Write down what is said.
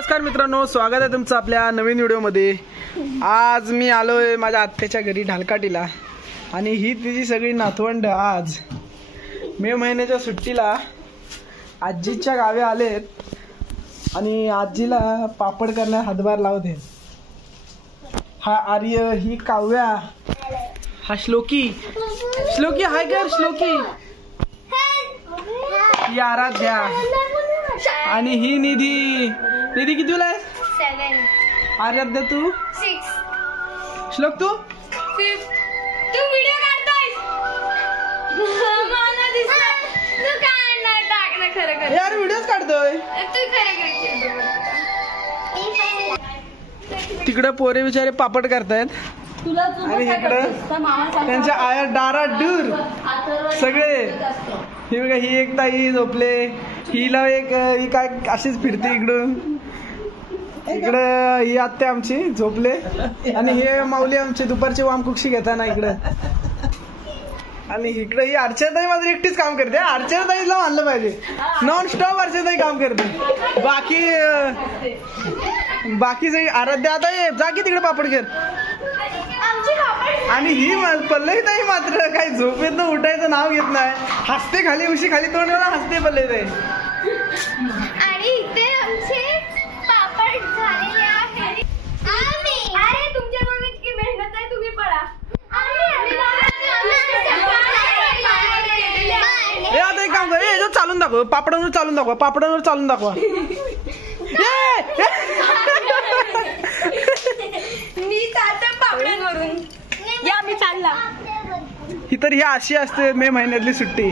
नमस्कार मित्रांनो, स्वागत आहे तुमचं आपल्या नवीन व्हिडिओमध्ये। आज मी आलोय माझ्या आत्याच्या घरी ढालकाटीला आणि ही तिची सगळी नातवंड आज मे महिन्याच्या सुट्टीला आजीच्या गावी आलेत आणि आजीला पापड करण्यास हातभार लावत आहेत। हा आर्य, ही काव्या, हा श्लोकी हाय कर श्लोकी, ही आराध्या आणि ही निधी कितीला आहे? 7. आराध्या तू 6. श्लोक तू 5. तू व्हिडिओ काढतोयस? मला दिसलं तू काय नाही टाकणं खरं कर यार, व्हिडिओच काढतोय तू खरं तिकडे पोरे बिचारे पापड करतायत आणि इकडं त्यांच्या आया डारा दूर सगळे। ही बघा, ही एक ताई झोपले, हिला एक ही काय अशीच फिरते इकडून इकडं, ही आत्या आमची झोपले आणि हे माऊली आमची दुपारची वामकुक्षी घेताना इकडं, आणि इकडे ही अर्चनाताई मात्र एकटीच काम करते। अर्चनाताईला मानलं पाहिजे, नॉन स्टॉप अर्चनाताई काम करते। बाकी सगळी आराध्या आता जा की तिकडे पापड कर। आणि ही पल्लवीताई मात्र काही झोपेतनं उठायचं नाव घेत नाही, हसते खाली उशी खाली तोंडाला हसते पल्लवीताई। आणि इथे आमचे पापड झालेले आहेत। अरे तुमच्या मागे इतकी मेहनत आहे, तुम्ही पळा। आता एक काम कर, चालून दाखव, पापडांवर चालून दाखवा। मी चालते पापडांवरून, या मी चालला। ही तर ही अशी असते मे महिन्यातली सुट्टी।